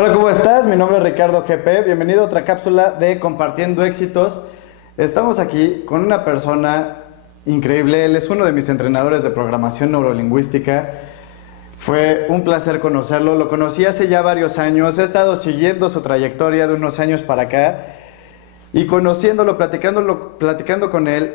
Hola, ¿cómo estás? Mi nombre es Ricardo GP. Bienvenido a otra cápsula de Compartiendo Éxitos. Estamos aquí con una persona increíble. Él es uno de mis entrenadores de programación neurolingüística. Fue un placer conocerlo. Lo conocí hace ya varios años. He estado siguiendo su trayectoria de unos años para acá. Y conociéndolo, platicando con él,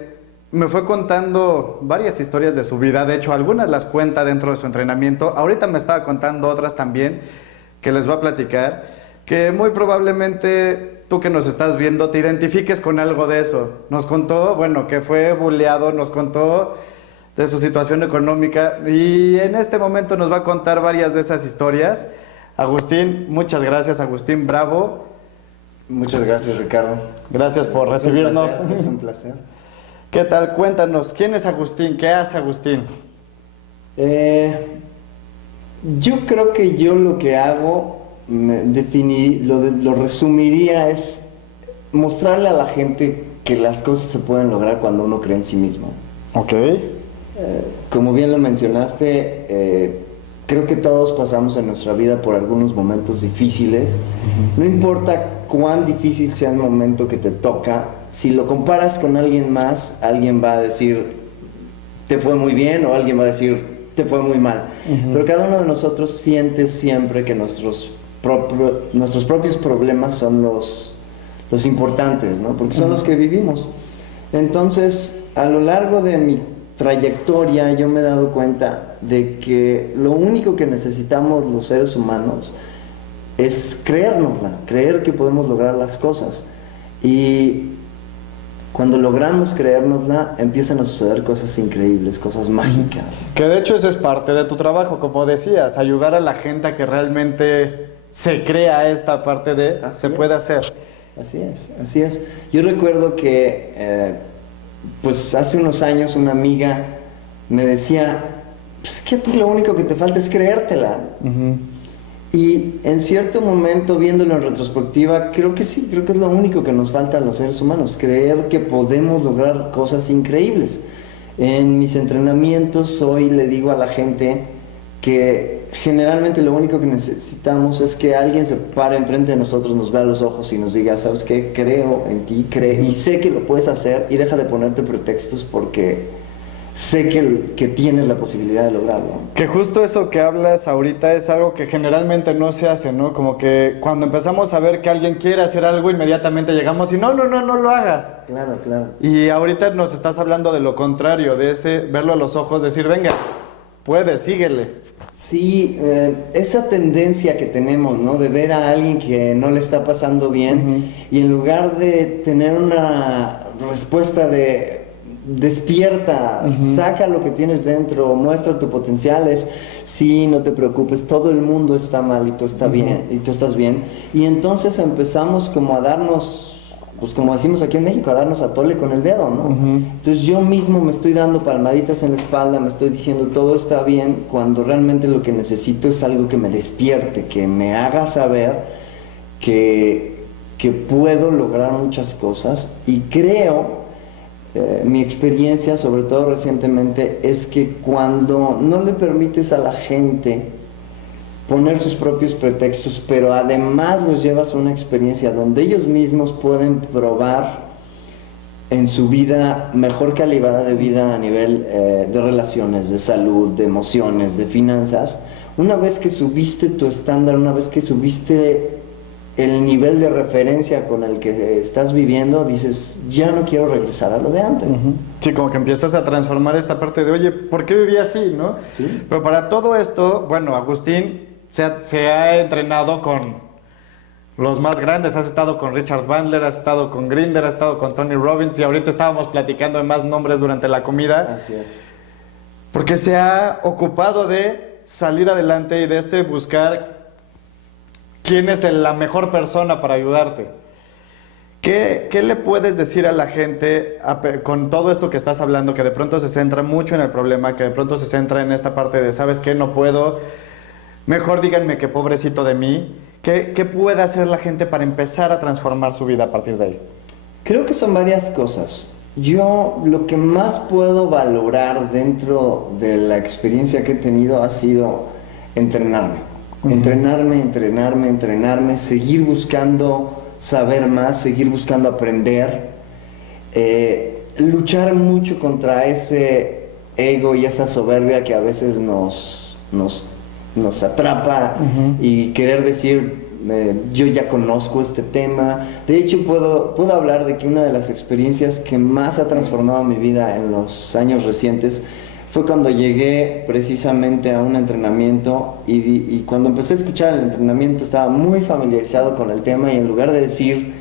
me fue contando varias historias de su vida. De hecho, algunas las cuenta dentro de su entrenamiento. Ahorita me estaba contando otras también que les va a platicar, que muy probablemente tú que nos estás viendo te identifiques con algo de eso. Nos contó, bueno, que fue bulleado, nos contó de su situación económica y en este momento nos va a contar varias de esas historias. Agustín, muchas gracias, Agustín, bravo. Muchas gracias, Ricardo. Gracias por recibirnos. Es un placer. ¿Qué tal? Cuéntanos, ¿quién es Agustín? ¿Qué hace Agustín? Yo creo que yo lo que hago, lo resumiría, es mostrarle a la gente que las cosas se pueden lograr cuando uno cree en sí mismo. Ok. Como bien lo mencionaste, creo que todos pasamos en nuestra vida por algunos momentos difíciles. No importa cuán difícil sea el momento que te toca, si lo comparas con alguien más, alguien va a decir, te fue muy bien, o alguien va a decir, te fue muy mal. Pero cada uno de nosotros siente siempre que nuestros propios problemas son los importantes, ¿no? Porque son los que vivimos. Entonces, a lo largo de mi trayectoria, yo me he dado cuenta de que lo único que necesitamos los seres humanos es creérnosla, creer que podemos lograr las cosas. Y cuando logramos creérnosla, empiezan a suceder cosas increíbles, cosas mágicas. Que de hecho eso es parte de tu trabajo, como decías, ayudar a la gente a que realmente se crea esta parte de se puede hacer. Así es, así es. Yo recuerdo que, pues hace unos años una amiga me decía, pues que a ti lo único que te falta es creértela. Y en cierto momento, viéndolo en retrospectiva, creo que sí, creo que es lo único que nos falta a los seres humanos, creer que podemos lograr cosas increíbles. En mis entrenamientos hoy le digo a la gente que generalmente lo único que necesitamos es que alguien se pare enfrente de nosotros, nos vea a los ojos y nos diga, ¿sabes qué? Creo en ti, y sé que lo puedes hacer, y deja de ponerte pretextos porque sé que tienes la posibilidad de lograrlo. Que justo eso que hablas ahorita es algo que generalmente no se hace, ¿no? Como que cuando empezamos a ver que alguien quiere hacer algo, inmediatamente llegamos y no lo hagas. Claro, claro. Y ahorita nos estás hablando de lo contrario, de ese verlo a los ojos, decir, venga, puedes, síguele. Sí, esa tendencia que tenemos, ¿no? De ver a alguien que no le está pasando bien y en lugar de tener una respuesta de despierta, saca lo que tienes dentro, muestra tu potencial, sí, no te preocupes, todo el mundo está mal y tú estás bien, y tú estás bien. Y entonces empezamos como a darnos, pues como decimos aquí en México, a darnos a tole con el dedo, ¿no? Entonces yo mismo me estoy dando palmaditas en la espalda, me estoy diciendo todo está bien, cuando realmente lo que necesito es algo que me despierte, que me haga saber que puedo lograr muchas cosas. Y creo, mi experiencia, sobre todo recientemente, es que cuando no le permites a la gente poner sus propios pretextos, pero además los llevas a una experiencia donde ellos mismos pueden probar en su vida mejor calidad de vida a nivel de relaciones, de salud, de emociones, de finanzas, una vez que subiste tu estándar, una vez que subiste el nivel de referencia con el que estás viviendo, dices, ya no quiero regresar a lo de antes. Sí, como que empiezas a transformar esta parte de, oye, ¿por qué viví así, no? Sí. Pero para todo esto, bueno, Agustín se ha entrenado con los más grandes. Has estado con Richard Bandler, has estado con Grinder, has estado con Tony Robbins, y ahorita estábamos platicando de más nombres durante la comida. Así es. Porque se ha ocupado de salir adelante y de buscar quién es la mejor persona para ayudarte. ¿Qué le puedes decir a la gente con todo esto que estás hablando, que de pronto se centra mucho en el problema, que de pronto se centra en esta parte de, ¿sabes qué? No puedo, mejor díganme que pobrecito de mí. ¿Qué puede hacer la gente para empezar a transformar su vida a partir de ahí? Creo que son varias cosas. Yo lo que más puedo valorar dentro de la experiencia que he tenido ha sido entrenarme. Entrenarme, seguir buscando saber más, seguir buscando aprender, luchar mucho contra ese ego y esa soberbia que a veces nos atrapa y querer decir, yo ya conozco este tema. De hecho, puedo hablar de que una de las experiencias que más ha transformado mi vida en los años recientes fue cuando llegué precisamente a un entrenamiento y cuando empecé a escuchar el entrenamiento estaba muy familiarizado con el tema y en lugar de decir,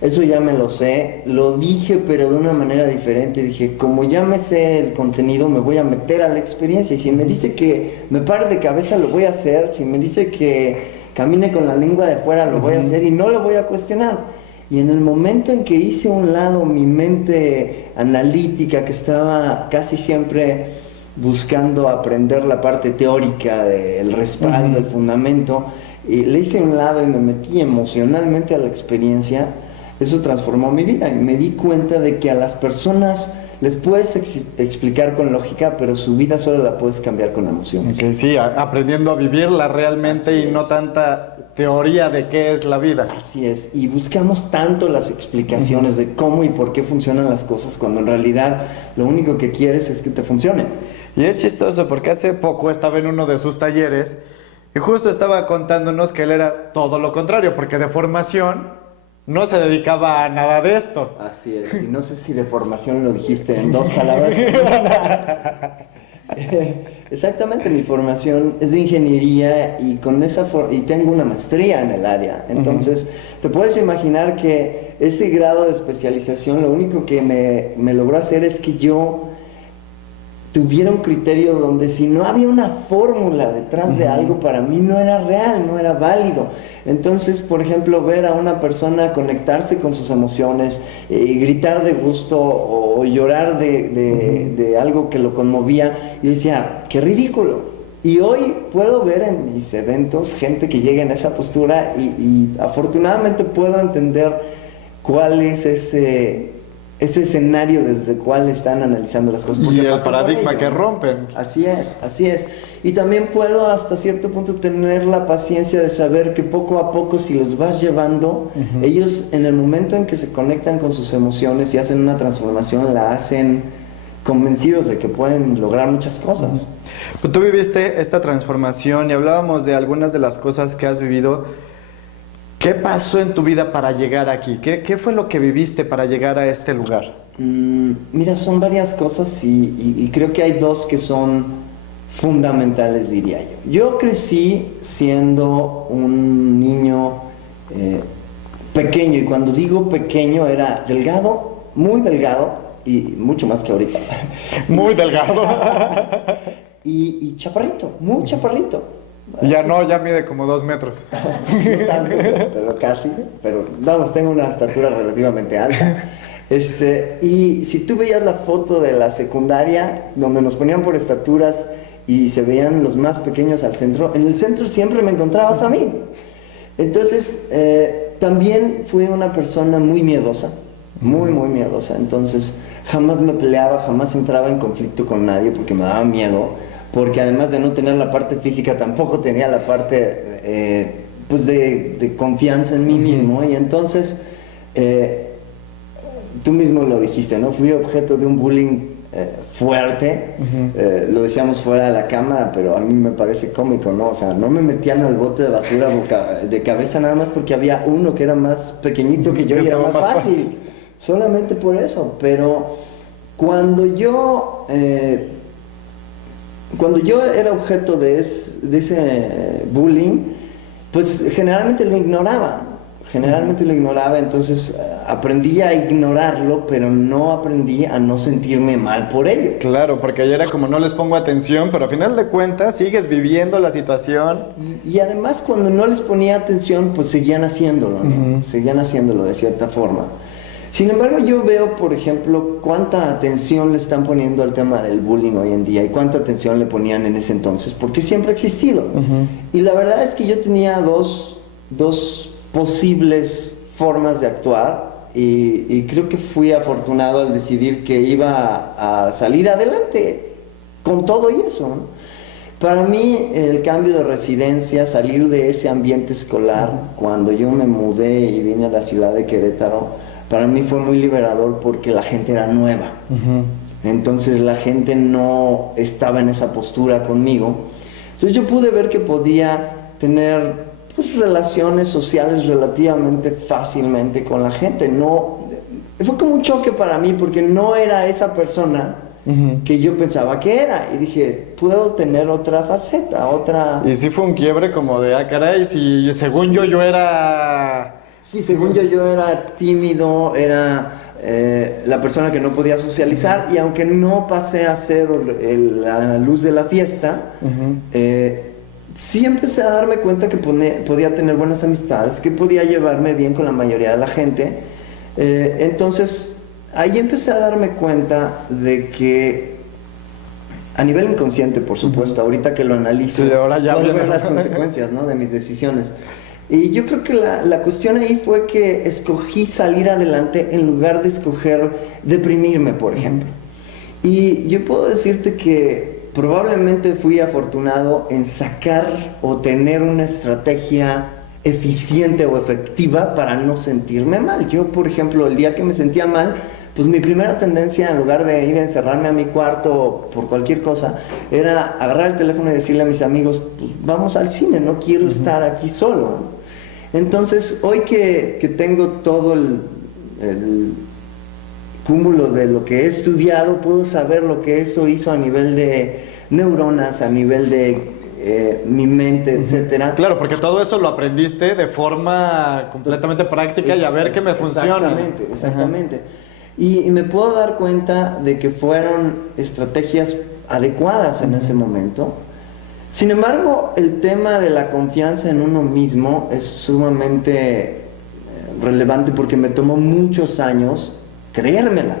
eso ya me lo sé, lo dije pero de una manera diferente. Dije, como ya me sé el contenido, me voy a meter a la experiencia y si me dice que me pare de cabeza, lo voy a hacer. Si me dice que camine con la lengua de fuera, lo voy a hacer y no lo voy a cuestionar. Y en el momento en que hice a un lado mi mente analítica, que estaba casi siempre buscando aprender la parte teórica del respaldo, el fundamento, y le hice a un lado y me metí emocionalmente a la experiencia, eso transformó mi vida y me di cuenta de que a las personas les puedes explicar con lógica, pero su vida solo la puedes cambiar con emociones. Okay, sí, aprendiendo a vivirla realmente y no tanta teoría de qué es la vida. Así es, y buscamos tanto las explicaciones de cómo y por qué funcionan las cosas, cuando en realidad lo único que quieres es que te funcionen. Y es chistoso porque hace poco estaba en uno de sus talleres y justo estaba contándonos que él era todo lo contrario, porque de formación no se dedicaba a nada de esto. Así es, y no sé si de formación lo dijiste en 2 palabras. Exactamente, mi formación es de ingeniería y con y tengo una maestría en el área. Entonces, te puedes imaginar que ese grado de especialización lo único que me logró hacer es que yo tuviera un criterio donde si no había una fórmula detrás de algo, para mí no era real, no era válido. Entonces, por ejemplo, ver a una persona conectarse con sus emociones, gritar de gusto o llorar de algo que lo conmovía, y decía, qué ridículo. Y hoy puedo ver en mis eventos gente que llega en esa postura y afortunadamente puedo entender cuál es ese escenario desde el cual están analizando las cosas. Y el paradigma que rompen. Así es, así es. Y también puedo hasta cierto punto tener la paciencia de saber que poco a poco, si los vas llevando, ellos en el momento en que se conectan con sus emociones y hacen una transformación, la hacen convencidos de que pueden lograr muchas cosas. Pues tú viviste esta transformación y hablábamos de algunas de las cosas que has vivido. ¿Qué pasó en tu vida para llegar aquí? ¿Qué fue lo que viviste para llegar a este lugar? Mira, son varias cosas y creo que hay 2 que son fundamentales, diría yo. Yo crecí siendo un niño pequeño, y cuando digo pequeño era delgado, muy delgado, y mucho más que ahorita. Muy delgado. y chaparrito, muy chaparrito. Ya no, ya mide como 2 metros. No tanto, pero casi. Pero vamos, tengo una estatura relativamente alta. Y si tú veías la foto de la secundaria, donde nos ponían por estaturas y se veían los más pequeños al centro, en el centro siempre me encontrabas a mí. Entonces, también fui una persona muy miedosa, muy miedosa. Entonces, jamás me peleaba, jamás entraba en conflicto con nadie porque me daba miedo. Porque además de no tener la parte física, tampoco tenía la parte pues de confianza en mí mismo. Y entonces, tú mismo lo dijiste, ¿no? Fui objeto de un bullying fuerte. Lo decíamos fuera de la cámara, pero a mí me parece cómico, ¿no? O sea, no me metían al bote de basura de cabeza nada más porque había uno que era más pequeñito que yo y era más fácil. Solamente por eso. Pero cuando yo era objeto de ese bullying, pues generalmente lo ignoraba. Entonces aprendí a ignorarlo, pero no aprendí a no sentirme mal por ello. Claro, porque ayer era como no les pongo atención, pero a final de cuentas sigues viviendo la situación. Y además cuando no les ponía atención, pues seguían haciéndolo, ¿no? Seguían haciéndolo de cierta forma. Sin embargo, yo veo, por ejemplo, cuánta atención le están poniendo al tema del bullying hoy en día y cuánta atención le ponían en ese entonces, porque siempre ha existido. Y la verdad es que yo tenía dos posibles formas de actuar y creo que fui afortunado al decidir que iba a salir adelante con todo y eso, ¿no? Para mí, el cambio de residencia, salir de ese ambiente escolar, cuando yo me mudé y vine a la ciudad de Querétaro, para mí fue muy liberador porque la gente era nueva. Entonces la gente no estaba en esa postura conmigo. Entonces yo pude ver que podía tener pues, relaciones sociales relativamente fácilmente con la gente. No, fue como un choque para mí porque no era esa persona que yo pensaba que era. Y dije, puedo tener otra faceta, otra... Y sí fue un quiebre como de, ah, caray, si según yo era... Sí, según yo era tímido, era la persona que no podía socializar, y aunque no pasé a ser la luz de la fiesta, sí empecé a darme cuenta que podía tener buenas amistades, que podía llevarme bien con la mayoría de la gente. Entonces, ahí empecé a darme cuenta de que, a nivel inconsciente, por supuesto, ahorita que lo analizo, sí, ahora ya puedo ver las consecuencias, ¿no?, de mis decisiones. Y yo creo que la cuestión ahí fue que escogí salir adelante en lugar de escoger deprimirme, por ejemplo. Y yo puedo decirte que probablemente fui afortunado en sacar o tener una estrategia eficiente o efectiva para no sentirme mal. Yo, por ejemplo, el día que me sentía mal, pues mi primera tendencia, en lugar de ir a encerrarme a mi cuarto por cualquier cosa, era agarrar el teléfono y decirle a mis amigos, pues vamos al cine, no quiero estar aquí solo. Entonces, hoy que tengo todo el cúmulo de lo que he estudiado, puedo saber lo que eso hizo a nivel de neuronas, a nivel de mi mente, etcétera. Claro, porque todo eso lo aprendiste de forma completamente práctica y a ver qué me funciona. Exactamente. Y me puedo dar cuenta de que fueron estrategias adecuadas en ese momento. Sin embargo, el tema de la confianza en uno mismo es sumamente relevante porque me tomó muchos años creérmela.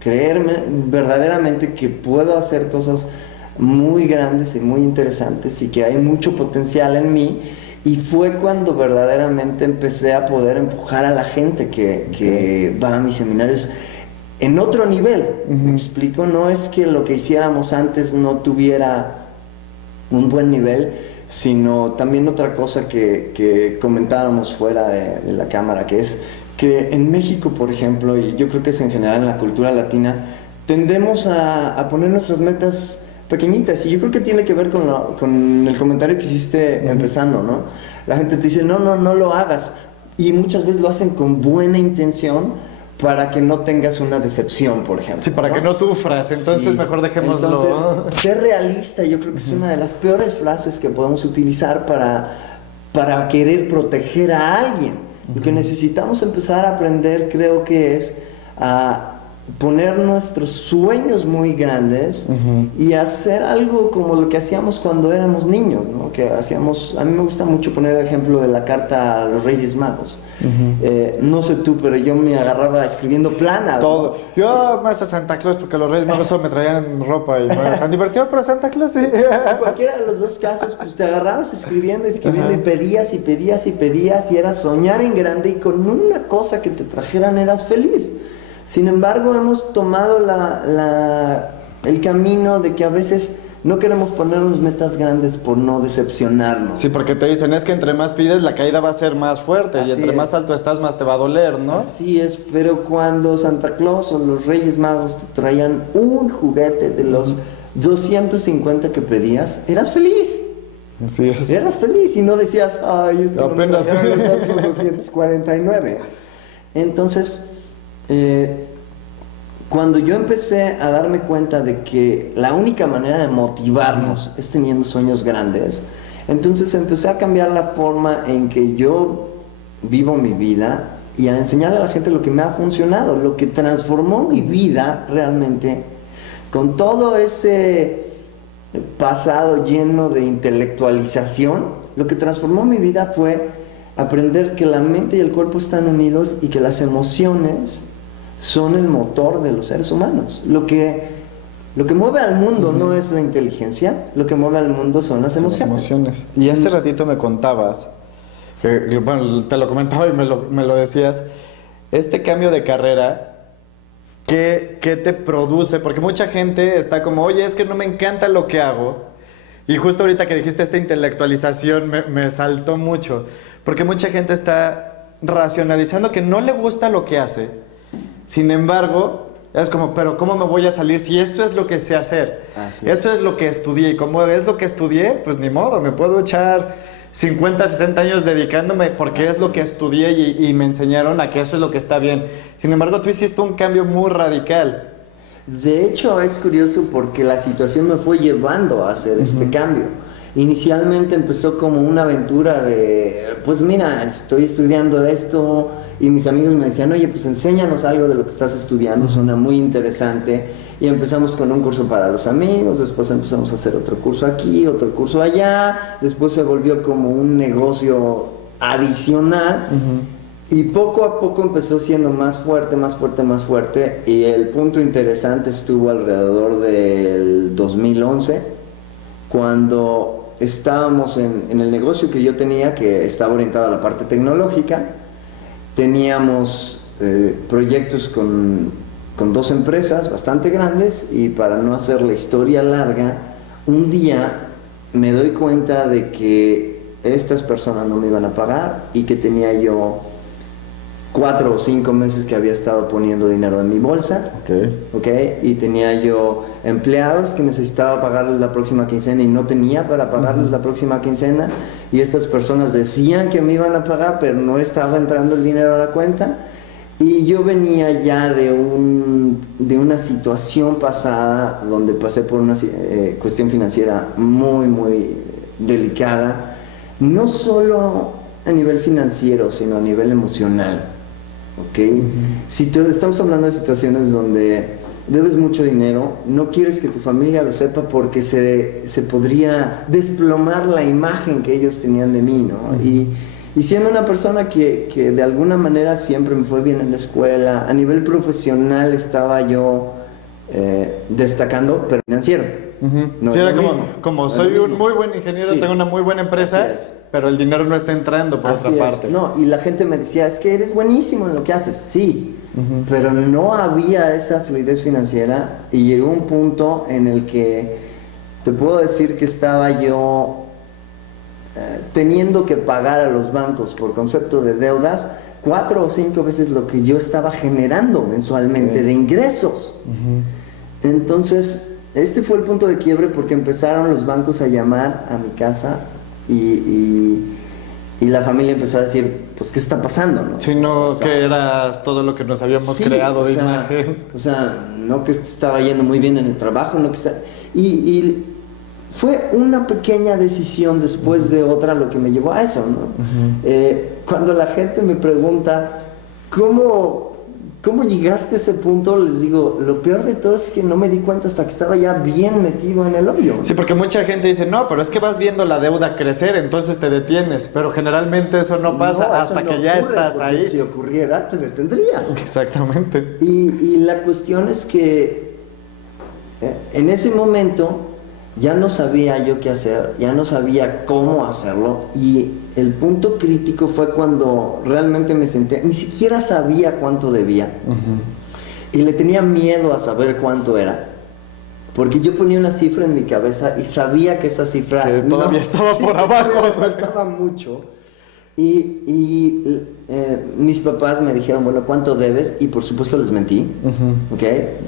Creerme verdaderamente que puedo hacer cosas muy grandes y muy interesantes y que hay mucho potencial en mí. Y fue cuando verdaderamente empecé a poder empujar a la gente que va a mis seminarios en otro nivel. ¿Me explico? No es que lo que hiciéramos antes no tuviera un buen nivel, sino también otra cosa que comentábamos fuera de la cámara, que es que en México, por ejemplo, y yo creo que es en general en la cultura latina, tendemos a poner nuestras metas pequeñitas, y yo creo que tiene que ver con el comentario que hiciste empezando, ¿no? La gente te dice, no lo hagas, y muchas veces lo hacen con buena intención para que no tengas una decepción, por ejemplo. Sí, para que no sufras, entonces mejor dejémoslo. Entonces, ser realista yo creo que es una de las peores frases que podemos utilizar para querer proteger a alguien. Lo que necesitamos empezar a aprender, creo que es a poner nuestros sueños muy grandes y hacer algo como lo que hacíamos cuando éramos niños, ¿no? Que hacíamos, a mí me gusta mucho poner el ejemplo de la carta a los Reyes Magos. No sé tú, pero yo me agarraba escribiendo planas. Todo. ¿No? Yo más a Santa Claus, porque los Reyes Magos solo me traían ropa y no era tan divertido, pero Santa Claus sí. En cualquiera de los dos casos, pues te agarrabas escribiendo y pedías y era soñar en grande, y con una cosa que te trajeran eras feliz. Sin embargo, hemos tomado el camino de que a veces no queremos ponernos metas grandes por no decepcionarnos. Sí, porque te dicen, es que entre más pides, la caída va a ser más fuerte. Así y entre más alto estás, más te va a doler, ¿no? Así es, pero cuando Santa Claus o los Reyes Magos te traían un juguete de los 250 que pedías, eras feliz. Así es. Eras feliz y no decías, ay, es que apenas no me trajeron los otros 249. Entonces... cuando yo empecé a darme cuenta de que la única manera de motivarnos es teniendo sueños grandes, entonces empecé a cambiar la forma en que yo vivo mi vida y a enseñarle a la gente lo que me ha funcionado, lo que transformó mi vida realmente, con todo ese pasado lleno de intelectualización. Lo que transformó mi vida fue aprender que la mente y el cuerpo están unidos y que las emociones son el motor de los seres humanos. Lo que mueve al mundo no es la inteligencia, lo que mueve al mundo son las emociones. Y hace ratito me contabas, bueno, te lo comentaba y me lo decías, este cambio de carrera, ¿qué te produce? Porque mucha gente está como, oye, es que no me encanta lo que hago, Y justo ahorita que dijiste esta intelectualización me saltó mucho, porque mucha gente está racionalizando que no le gusta lo que hace. Sin embargo, es como, pero ¿cómo me voy a salir si esto es lo que sé hacer? Esto es lo que estudié, y como es lo que estudié, pues ni modo, me puedo echar 50, 60 años dedicándome porque es lo que estudié y me enseñaron a que eso es lo que está bien. Sin embargo, tú hiciste un cambio muy radical. De hecho, es curioso porque la situación me fue llevando a hacer este cambio. Inicialmente empezó como una aventura de, pues mira, estoy estudiando esto, y mis amigos me decían, oye, pues enséñanos algo de lo que estás estudiando, suena muy interesante. Y empezamos con un curso para los amigos, después empezamos a hacer otro curso aquí, otro curso allá, después se volvió como un negocio adicional. Y poco a poco empezó siendo más fuerte, más fuerte, más fuerte, y el punto interesante estuvo alrededor del 2011, cuando estábamos en el negocio que yo tenía, que estaba orientado a la parte tecnológica. Teníamos proyectos con 2 empresas bastante grandes, y para no hacer la historia larga, un día me doy cuenta de que estas personas no me iban a pagar y que tenía yo 4 o 5 meses que había estado poniendo dinero en mi bolsa, y tenía yo empleados que necesitaba pagarles la próxima quincena y no tenía para pagarles la próxima quincena, y estas personas decían que me iban a pagar, pero no estaba entrando el dinero a la cuenta. Y yo venía ya de una situación pasada donde pasé por una cuestión financiera muy, muy delicada, no solo a nivel financiero, sino a nivel emocional. Si estamos hablando de situaciones donde debes mucho dinero, no quieres que tu familia lo sepa porque se podría desplomar la imagen que ellos tenían de mí, ¿no? Y siendo una persona que de alguna manera siempre me fue bien en la escuela, a nivel profesional estaba yo destacando, pero financiero. No, sí, era como soy un muy buen ingeniero, tengo una muy buena empresa, pero el dinero no está entrando por otra parte. No, y la gente me decía, es que eres buenísimo en lo que haces, pero no había esa fluidez financiera, y llegó un punto en el que te puedo decir que estaba yo teniendo que pagar a los bancos por concepto de deudas 4 o 5 veces lo que yo estaba generando mensualmente de ingresos. Entonces, este fue el punto de quiebre, porque empezaron los bancos a llamar a mi casa y la familia empezó a decir, pues, ¿qué está pasando? ¿No? Sino que eras todo lo que nos habíamos creado de imagen. O sea, no que estaba yendo muy bien en el trabajo, no que está... Y fue una pequeña decisión después de otra lo que me llevó a eso, ¿no? Cuando la gente me pregunta, ¿cómo llegaste a ese punto? Les digo, lo peor de todo es que no me di cuenta hasta que estaba ya bien metido en el hoyo. Sí, porque mucha gente dice, no, pero es que vas viendo la deuda crecer, entonces te detienes, pero generalmente eso no pasa hasta que ya estás ahí. Si ocurriera, te detendrías. Exactamente. Y la cuestión es que en ese momento ya no sabía yo qué hacer, ya no sabía cómo hacerlo, y el punto crítico fue cuando realmente me senté, ni siquiera sabía cuánto debía, y le tenía miedo a saber cuánto era, porque yo ponía una cifra en mi cabeza y sabía que esa cifra todavía estaba por abajo, faltaba mucho, y mis papás me dijeron, bueno, ¿cuánto debes? Y por supuesto les mentí,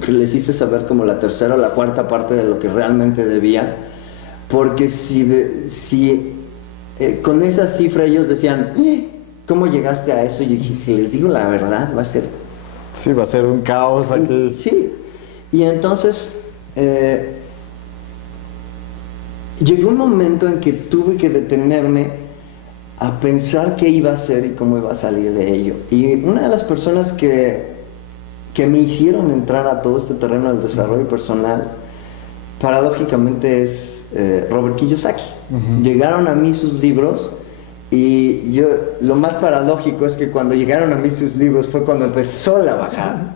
les hice saber como la tercera o la cuarta parte de lo que realmente debía, porque si con esa cifra ellos decían, ¿cómo llegaste a eso? Y yo dije, si les digo la verdad, va a ser... Sí, va a ser un caos aquí. Sí, y entonces llegó un momento en que tuve que detenerme a pensar qué iba a hacer y cómo iba a salir de ello. Y una de las personas que me hicieron entrar a todo este terreno del desarrollo personal, paradójicamente es Robert Kiyosaki. Llegaron a mí sus libros, y yo, lo más paradójico es que cuando llegaron a mí sus libros fue cuando empezó la bajada.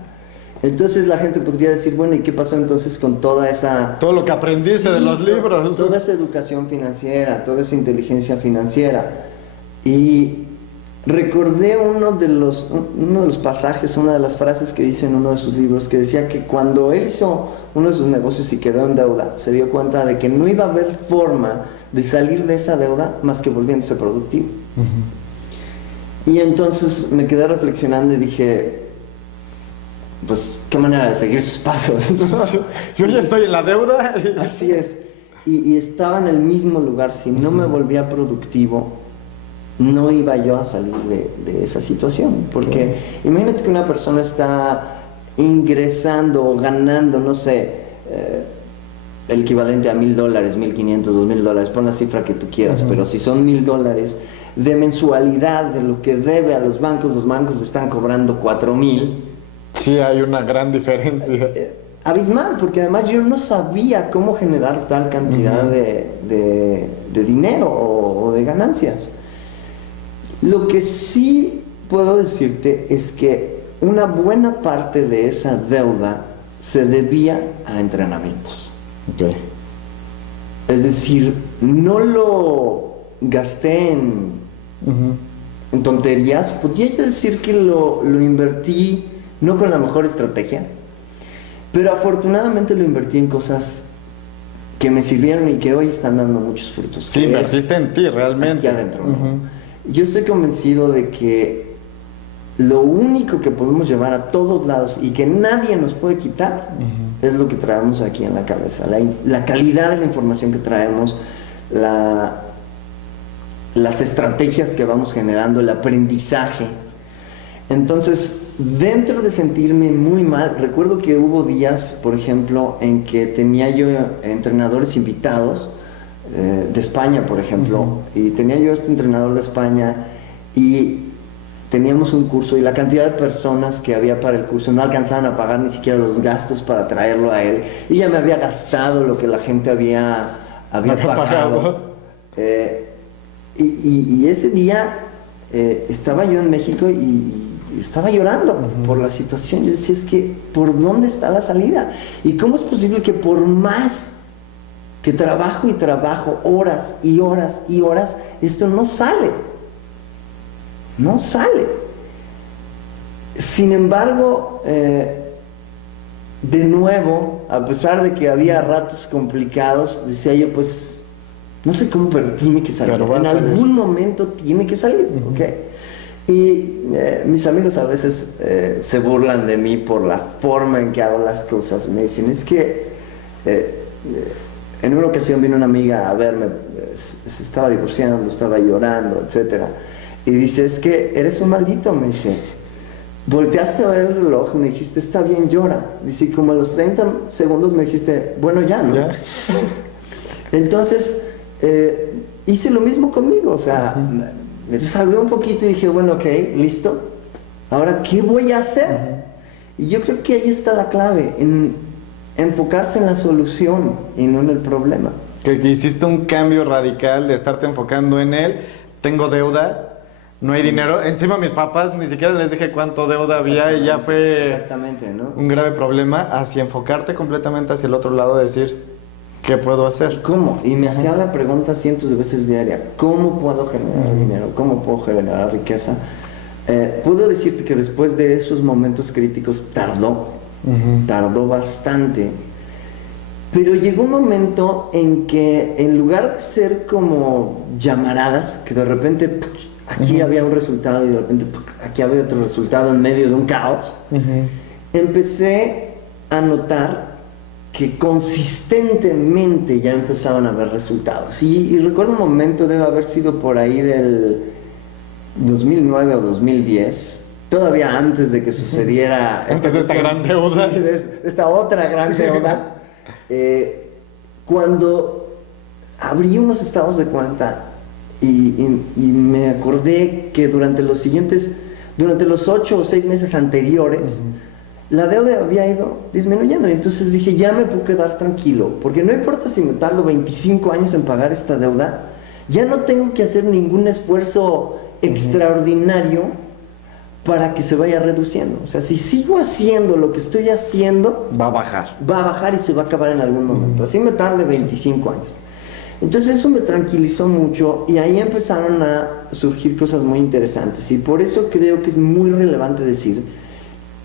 Entonces la gente podría decir, bueno, ¿y qué pasó entonces con toda esa... todo lo que aprendiste de los libros? Toda esa educación financiera, toda esa inteligencia financiera. Y recordé uno de los pasajes, una de las frases que dice en uno de sus libros, que decía que cuando él hizo uno de sus negocios y quedó en deuda, se dio cuenta de que no iba a haber forma de salir de esa deuda más que volviéndose productivo. Y entonces me quedé reflexionando y dije, pues, qué manera de seguir sus pasos, ¿no? Yo ya estoy en la deuda. Así es. Y estaba en el mismo lugar. Si no me volvía productivo, no iba yo a salir de esa situación. Porque imagínate que una persona está ingresando o ganando, no sé, el equivalente a $1,000, $1,500, $2,000, pon la cifra que tú quieras, pero si son $1,000 de mensualidad de lo que debe a los bancos le están cobrando 4,000. Sí, hay una gran diferencia. Abismal, porque además yo no sabía cómo generar tal cantidad de dinero o de ganancias. Lo que sí puedo decirte es que una buena parte de esa deuda se debía a entrenamientos. Okay. Es decir, no lo gasté en tonterías. Podría yo decir que lo invertí no con la mejor estrategia, pero afortunadamente lo invertí en cosas que me sirvieron y que hoy están dando muchos frutos. Sí, invertiste en ti realmente. Aquí adentro, ¿no? Yo estoy convencido de que lo único que podemos llevar a todos lados y que nadie nos puede quitar es lo que traemos aquí en la cabeza. La calidad de la información que traemos, las estrategias que vamos generando, el aprendizaje. Entonces, dentro de sentirme muy mal, recuerdo que hubo días, por ejemplo, en que tenía yo entrenadores invitados de España, por ejemplo, y tenía yo este entrenador de España y teníamos un curso y la cantidad de personas que había para el curso no alcanzaban a pagar ni siquiera los gastos para traerlo a él, y ya me había gastado lo que la gente había pagado. Y ese día estaba yo en México y estaba llorando por la situación. Yo decía, es que ¿por dónde está la salida? ¿Y cómo es posible que por más que trabajo y trabajo horas y horas y horas, esto no sale? No sale. Sin embargo, de nuevo, a pesar de que había ratos complicados, decía yo, pues no sé cómo, pero tiene que salir. En algún momento tiene que salir, ¿ok? Y mis amigos a veces se burlan de mí por la forma en que hago las cosas. Me dicen, es que en una ocasión vino una amiga a verme, se estaba divorciando, estaba llorando, etcétera, y dice, es que eres un maldito, me dice. Volteaste a ver el reloj, me dijiste, está bien, llora. Dice, y como a los 30 segundos me dijiste, bueno, ya, ¿no? ¿Ya? Entonces, hice lo mismo conmigo, o sea, me desahogué un poquito y dije, bueno, ok, listo. Ahora, ¿qué voy a hacer? Y yo creo que ahí está la clave, en enfocarse en la solución y no en el problema. Que hiciste un cambio radical de estarte enfocando en él. Tengo deuda, no hay dinero. Encima mis papás ni siquiera les dije cuánto deuda había y ya fue ¿no? un grave problema. Hacia enfocarte completamente hacia el otro lado, decir, ¿qué puedo hacer? ¿Cómo? Y me hacía la pregunta cientos de veces diaria, ¿cómo puedo generar dinero? ¿Cómo puedo generar riqueza? Puedo decirte que después de esos momentos críticos tardó bastante, pero llegó un momento en que en lugar de ser como llamaradas, que de repente aquí había un resultado y de repente aquí había otro resultado en medio de un caos, empecé a notar que consistentemente ya empezaban a haber resultados. Y recuerdo un momento, debe haber sido por ahí del 2009 o 2010, todavía antes de que sucediera esta gran deuda. Sí, esta otra gran deuda, cuando abrí unos estados de cuenta y me acordé que durante los 8 o 6 meses anteriores, la deuda había ido disminuyendo, y entonces dije, ya me puedo quedar tranquilo, porque no importa si me tardo 25 años en pagar esta deuda, ya no tengo que hacer ningún esfuerzo extraordinario para que se vaya reduciendo. O sea, si sigo haciendo lo que estoy haciendo, va a bajar. Va a bajar y se va a acabar en algún momento. Así me tarde 25 años. Entonces eso me tranquilizó mucho y ahí empezaron a surgir cosas muy interesantes. Y por eso creo que es muy relevante decir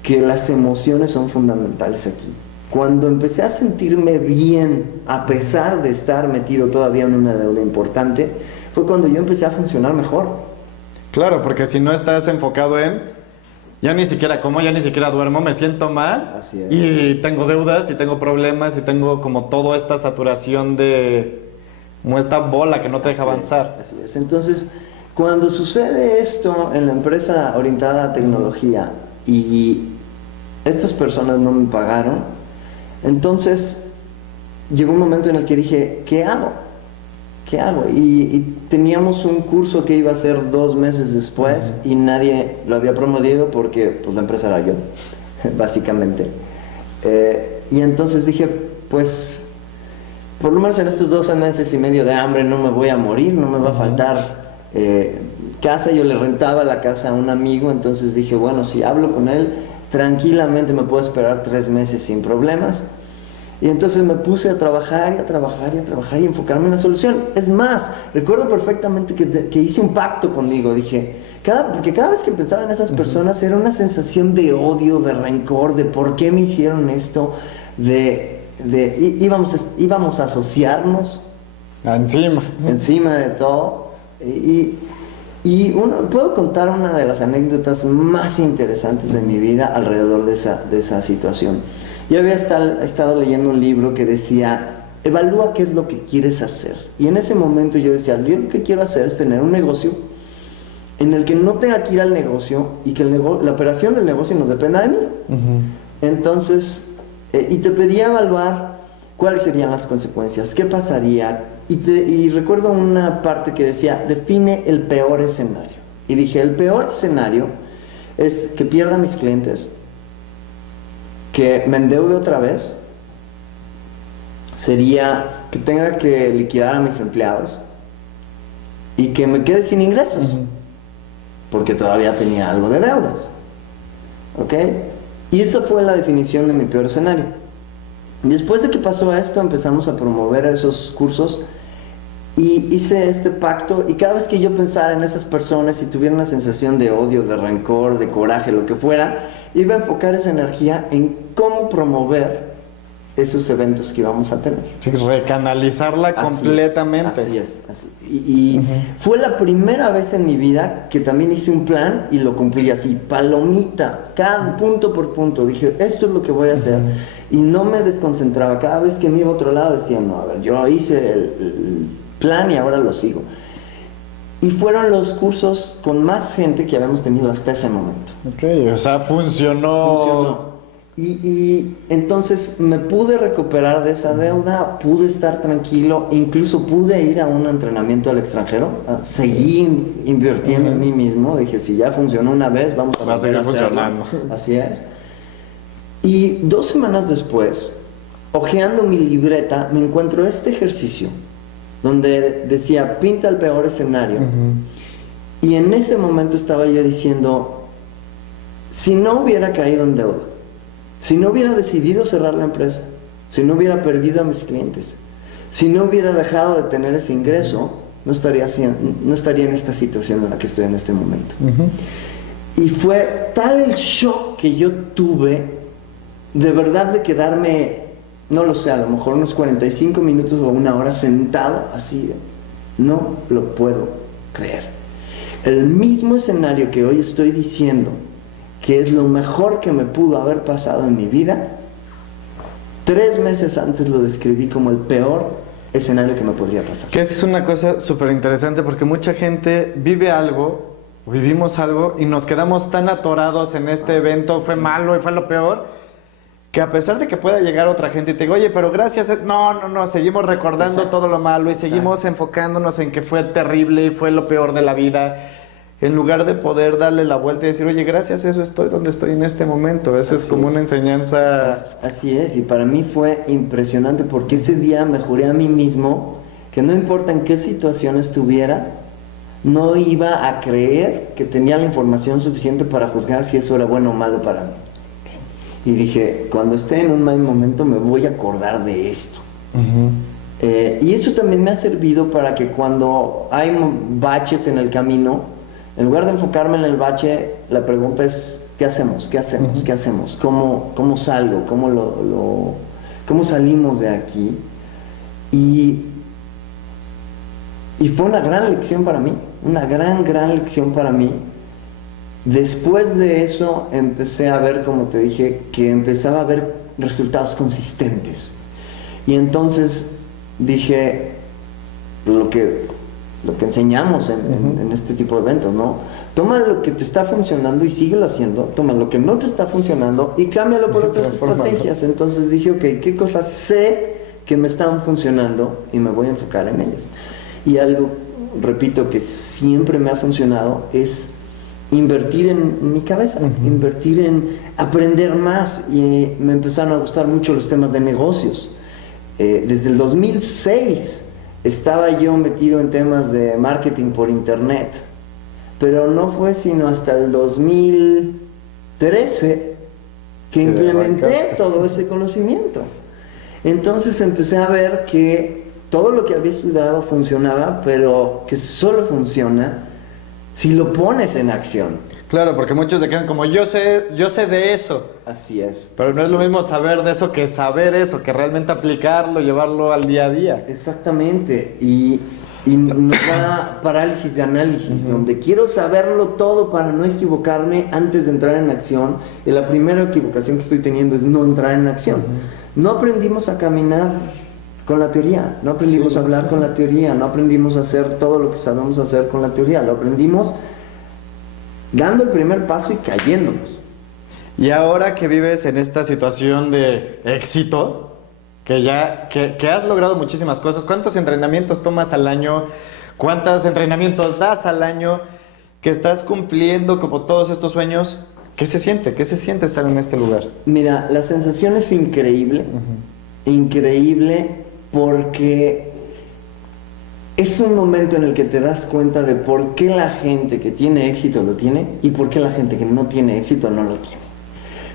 que las emociones son fundamentales aquí. Cuando empecé a sentirme bien, a pesar de estar metido todavía en una deuda importante, fue cuando yo empecé a funcionar mejor. Claro, porque si no estás enfocado en, ya ni siquiera como, ya ni siquiera duermo, me siento mal. Así es. Y tengo deudas, y tengo problemas, y tengo como toda esta saturación de, como esta bola que no te deja avanzar. Así es. Entonces, cuando sucede esto en la empresa orientada a tecnología y estas personas no me pagaron, entonces llegó un momento en el que dije, ¿qué hago? ¿Qué hago? Y teníamos un curso que iba a ser 2 meses después y nadie lo había promovido porque pues, la empresa era yo, básicamente. Y entonces dije, pues, por lo menos en estos 2 meses y medio de hambre no me voy a morir, no me va a faltar casa. Yo le rentaba la casa a un amigo, entonces dije, bueno, si hablo con él, tranquilamente me puedo esperar 3 meses sin problemas. Y entonces me puse a trabajar y a trabajar y a trabajar y enfocarme en la solución. Es más, recuerdo perfectamente que hice un pacto conmigo. Dije, porque cada vez que pensaba en esas personas era una sensación de odio, de rencor, de por qué me hicieron esto, íbamos a asociarnos encima de todo. Puedo contar una de las anécdotas más interesantes de mi vida alrededor de esa situación. Yo había estado leyendo un libro que decía, evalúa qué es lo que quieres hacer. Y en ese momento yo decía, yo lo que quiero hacer es tener un negocio en el que no tenga que ir al negocio y que la operación del negocio no dependa de mí. Entonces, y te pedía evaluar cuáles serían las consecuencias, qué pasaría. Y recuerdo una parte que decía, define el peor escenario. Y dije, el peor escenario es que pierda mis clientes, que me endeude otra vez, sería que tenga que liquidar a mis empleados y que me quede sin ingresos, porque todavía tenía algo de deudas. ¿Ok? Y esa fue la definición de mi peor escenario. Después de que pasó esto, empezamos a promover esos cursos y hice este pacto, y cada vez que yo pensara en esas personas y tuviera una sensación de odio, de rencor, de coraje, lo que fuera, iba a enfocar esa energía en cómo promover esos eventos que íbamos a tener. Sí, recanalizarla completamente. Así es. Y fue la primera vez en mi vida que también hice un plan y lo cumplí así, palomita, cada punto por punto. Dije, esto es lo que voy a hacer. Y no me desconcentraba. Cada vez que me iba a otro lado decía, no, a ver, yo hice el plan y ahora lo sigo. Y fueron los cursos con más gente que habíamos tenido hasta ese momento. Ok, o sea, funcionó. Y entonces me pude recuperar de esa deuda, pude estar tranquilo, incluso pude ir a un entrenamiento al extranjero, seguí invirtiendo en mí mismo. Dije, si ya funcionó una vez, vamos a seguir funcionando. Así es. Y 2 semanas después, hojeando mi libreta, me encuentro este ejercicio donde decía, pinta el peor escenario. Y en ese momento estaba yo diciendo, si no hubiera caído en deuda, si no hubiera decidido cerrar la empresa, si no hubiera perdido a mis clientes, si no hubiera dejado de tener ese ingreso, no estaría en esta situación en la que estoy en este momento. Y fue tal el shock que yo tuve, de verdad, de quedarme, no lo sé, a lo mejor unos 45 minutos o 1 hora sentado así, no lo puedo creer. El mismo escenario que hoy estoy diciendo que es lo mejor que me pudo haber pasado en mi vida, 3 meses antes lo describí como el peor escenario que me podría pasar. Que es una cosa súper interesante, porque mucha gente vive algo, vivimos algo y nos quedamos tan atorados en este evento, fue malo y fue lo peor, que a pesar de que pueda llegar otra gente y te diga, oye, pero gracias, no, seguimos recordando todo lo malo y seguimos enfocándonos en que fue terrible y fue lo peor de la vida, en lugar de poder darle la vuelta y decir, oye, gracias a eso estoy donde estoy en este momento. Eso es como una enseñanza. Así es, y para mí fue impresionante, porque ese día me juré a mí mismo que no importa en qué situación estuviera, no iba a creer que tenía la información suficiente para juzgar si eso era bueno o malo para mí. Y dije, cuando esté en un mal momento me voy a acordar de esto. Y eso también me ha servido para que cuando hay baches en el camino, en lugar de enfocarme en el bache, la pregunta es, ¿qué hacemos? ¿Qué hacemos? ¿Qué hacemos? ¿Cómo salgo? ¿Cómo salimos de aquí? Y fue una gran lección para mí, una gran lección para mí. Después de eso empecé a ver, como te dije, que empezaba a ver resultados consistentes. Y entonces dije, lo que enseñamos en este tipo de eventos, ¿no? Toma lo que te está funcionando y síguelo haciendo, toma lo que no te está funcionando y cámbialo por otras estrategias. Entonces dije, ok, ¿qué cosas sé que me están funcionando y me voy a enfocar en ellas? Y algo, repito, que siempre me ha funcionado es invertir en mi cabeza, invertir en aprender más, y me empezaron a gustar mucho los temas de negocios. Desde el 2006 estaba yo metido en temas de marketing por internet, pero no fue sino hasta el 2013 que implementé todo ese conocimiento. Entonces empecé a ver que todo lo que había estudiado funcionaba, pero que solo funciona si lo pones en acción. Claro, porque muchos se quedan como, yo sé de eso. Así es. Pero no es lo mismo saber de eso, que realmente aplicarlo, llevarlo al día a día. Exactamente. Y nos da parálisis de análisis, donde quiero saberlo todo para no equivocarme antes de entrar en acción. Y la primera equivocación que estoy teniendo es no entrar en acción. No aprendimos a caminar con la teoría, no aprendimos a hablar con la teoría, no aprendimos a hacer todo lo que sabemos hacer con la teoría, lo aprendimos dando el primer paso y cayéndonos. Y ahora que vives en esta situación de éxito, que has logrado muchísimas cosas, ¿cuántos entrenamientos tomas al año? ¿Cuántos entrenamientos das al año? Que estás cumpliendo como todos estos sueños. ¿Qué se siente? ¿Qué se siente estar en este lugar? Mira, la sensación es increíble, increíble, porque es un momento en el que te das cuenta de por qué la gente que tiene éxito lo tiene y por qué la gente que no tiene éxito no lo tiene.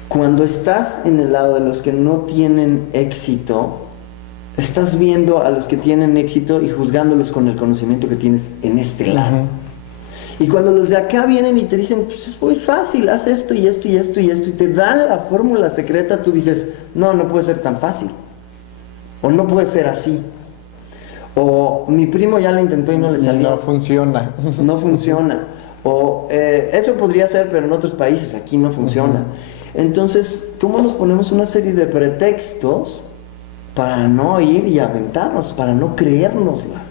Cuando estás en el lado de los que no tienen éxito, estás viendo a los que tienen éxito y juzgándolos con el conocimiento que tienes en este lado. Y cuando los de acá vienen y te dicen, pues es muy fácil, haz esto y esto y esto y esto, y te dan la fórmula secreta, tú dices, no puede ser tan fácil. O no puede ser así. O mi primo ya lo intentó y no le salió. No funciona. No funciona. O eso podría ser, pero en otros países, aquí no funciona. Entonces, ¿cómo nos ponemos una serie de pretextos para no ir y aventarnos, para no creérnosla?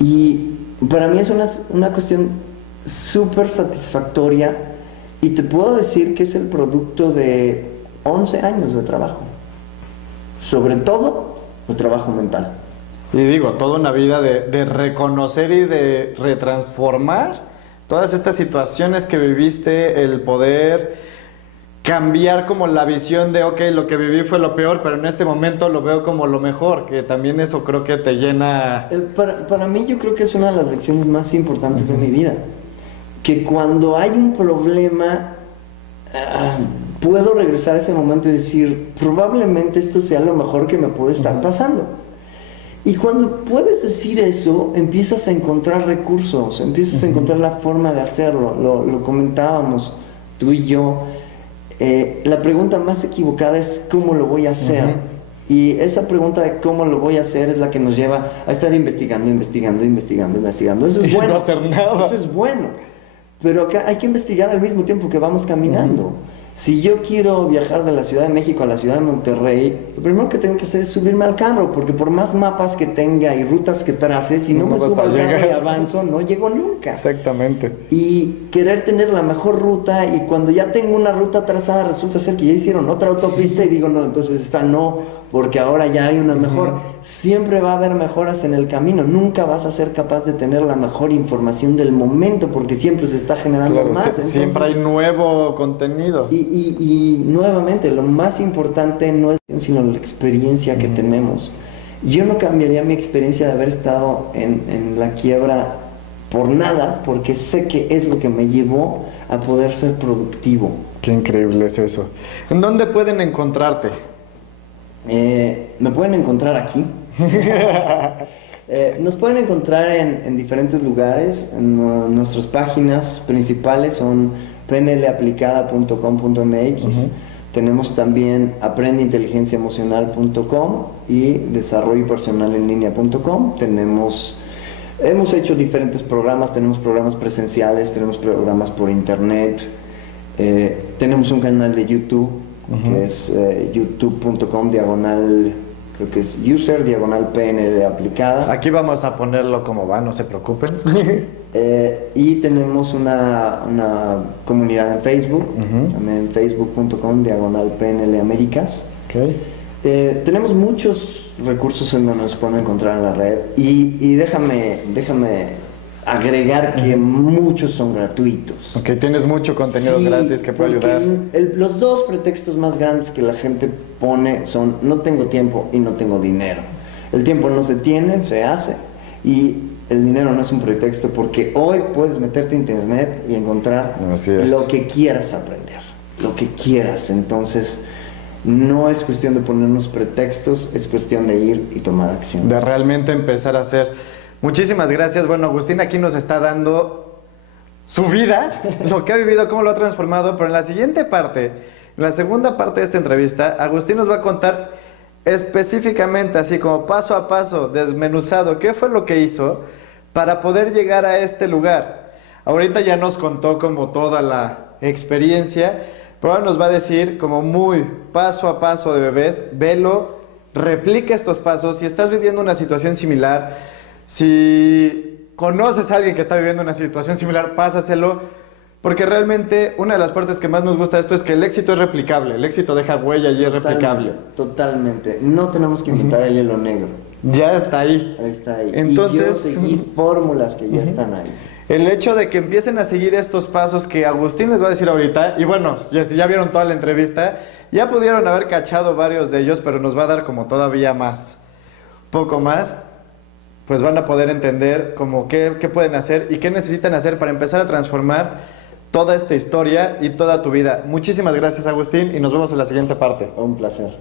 Y para mí es una cuestión súper satisfactoria, y te puedo decir que es el producto de 11 años de trabajo. Sobre todo el trabajo mental. Y digo, toda una vida de reconocer y de retransformar todas estas situaciones que viviste, el poder cambiar como la visión de, ok, lo que viví fue lo peor, pero en este momento lo veo como lo mejor, que también eso creo que te llena. Para mí yo creo que es una de las lecciones más importantes de mi vida, que cuando hay un problema, puedo regresar a ese momento y decir, probablemente esto sea lo mejor que me puede estar pasando. Y cuando puedes decir eso, empiezas a encontrar recursos, empiezas a encontrar la forma de hacerlo. Lo comentábamos tú y yo. La pregunta más equivocada es ¿cómo lo voy a hacer? Y esa pregunta de cómo lo voy a hacer es la que nos lleva a estar investigando. Eso es bueno. No hacer nada. Eso es bueno. Pero acá hay que investigar al mismo tiempo que vamos caminando. Si yo quiero viajar de la Ciudad de México a la Ciudad de Monterrey, lo primero que tengo que hacer es subirme al carro, porque por más mapas que tenga y rutas que trace, si no me subo al carro y avanzo, no llego nunca. Exactamente. Y querer tener la mejor ruta, y cuando ya tengo una ruta trazada, resulta ser que ya hicieron otra autopista y digo, no, entonces esta no, porque ahora ya hay una mejor. Siempre va a haber mejoras en el camino, nunca vas a ser capaz de tener la mejor información del momento, porque siempre se está generando más. Entonces, siempre hay nuevo contenido. Y nuevamente, lo más importante no es sino la experiencia que tenemos. Yo no cambiaría mi experiencia de haber estado en la quiebra por nada, porque sé que es lo que me llevó a poder ser productivo. Qué increíble es eso. ¿En dónde pueden encontrarte? Me pueden encontrar aquí. Nos pueden encontrar en diferentes lugares. Nuestras páginas principales son pnlaplicada.com.mx. Tenemos también aprendeinteligenciaemocional.com y desarrollopersonalenlinea.com. Hemos hecho diferentes programas, tenemos programas presenciales, tenemos programas por internet, tenemos un canal de YouTube que es youtube.com/, creo que es user/PNL aplicada. Aquí vamos a ponerlo como va, no se preocupen. Y tenemos una comunidad en Facebook, también facebook.com/PNL Américas. Okay. Tenemos muchos recursos en donde nos pueden encontrar en la red y déjame agregar que muchos son gratuitos. Ok, tienes mucho contenido gratis que puede ayudar. Los dos pretextos más grandes que la gente pone son: no tengo tiempo y no tengo dinero. El tiempo no se tiene, se hace, y el dinero no es un pretexto, porque hoy puedes meterte a internet y encontrar lo que quieras aprender, lo que quieras. Entonces, no es cuestión de ponernos pretextos, es cuestión de ir y tomar acción. De realmente empezar a hacer. Muchísimas gracias. Bueno, Agustín aquí nos está dando su vida, lo que ha vivido, cómo lo ha transformado, pero en la siguiente parte, en la segunda parte de esta entrevista, Agustín nos va a contar específicamente, así como paso a paso, desmenuzado, qué fue lo que hizo para poder llegar a este lugar. Ahorita ya nos contó como toda la experiencia, pero ahora nos va a decir como muy paso a paso de bebés: velo, replica estos pasos. Si estás viviendo una situación similar, si conoces a alguien que está viviendo una situación similar, pásaselo, porque realmente una de las partes que más nos gusta de esto es que el éxito es replicable, el éxito deja huella y es replicable. Totalmente, no tenemos que inventar el hilo negro. Ya está ahí. Ahí está ahí. Entonces, y yo seguí fórmulas que ya están ahí. El hecho de que empiecen a seguir estos pasos que Agustín les va a decir ahorita, y bueno, si ya vieron toda la entrevista, ya pudieron haber cachado varios de ellos, pero nos va a dar como todavía más, poco más, pues van a poder entender como qué pueden hacer y qué necesitan hacer para empezar a transformar toda esta historia y toda tu vida. Muchísimas gracias, Agustín, y nos vemos en la siguiente parte. Un placer.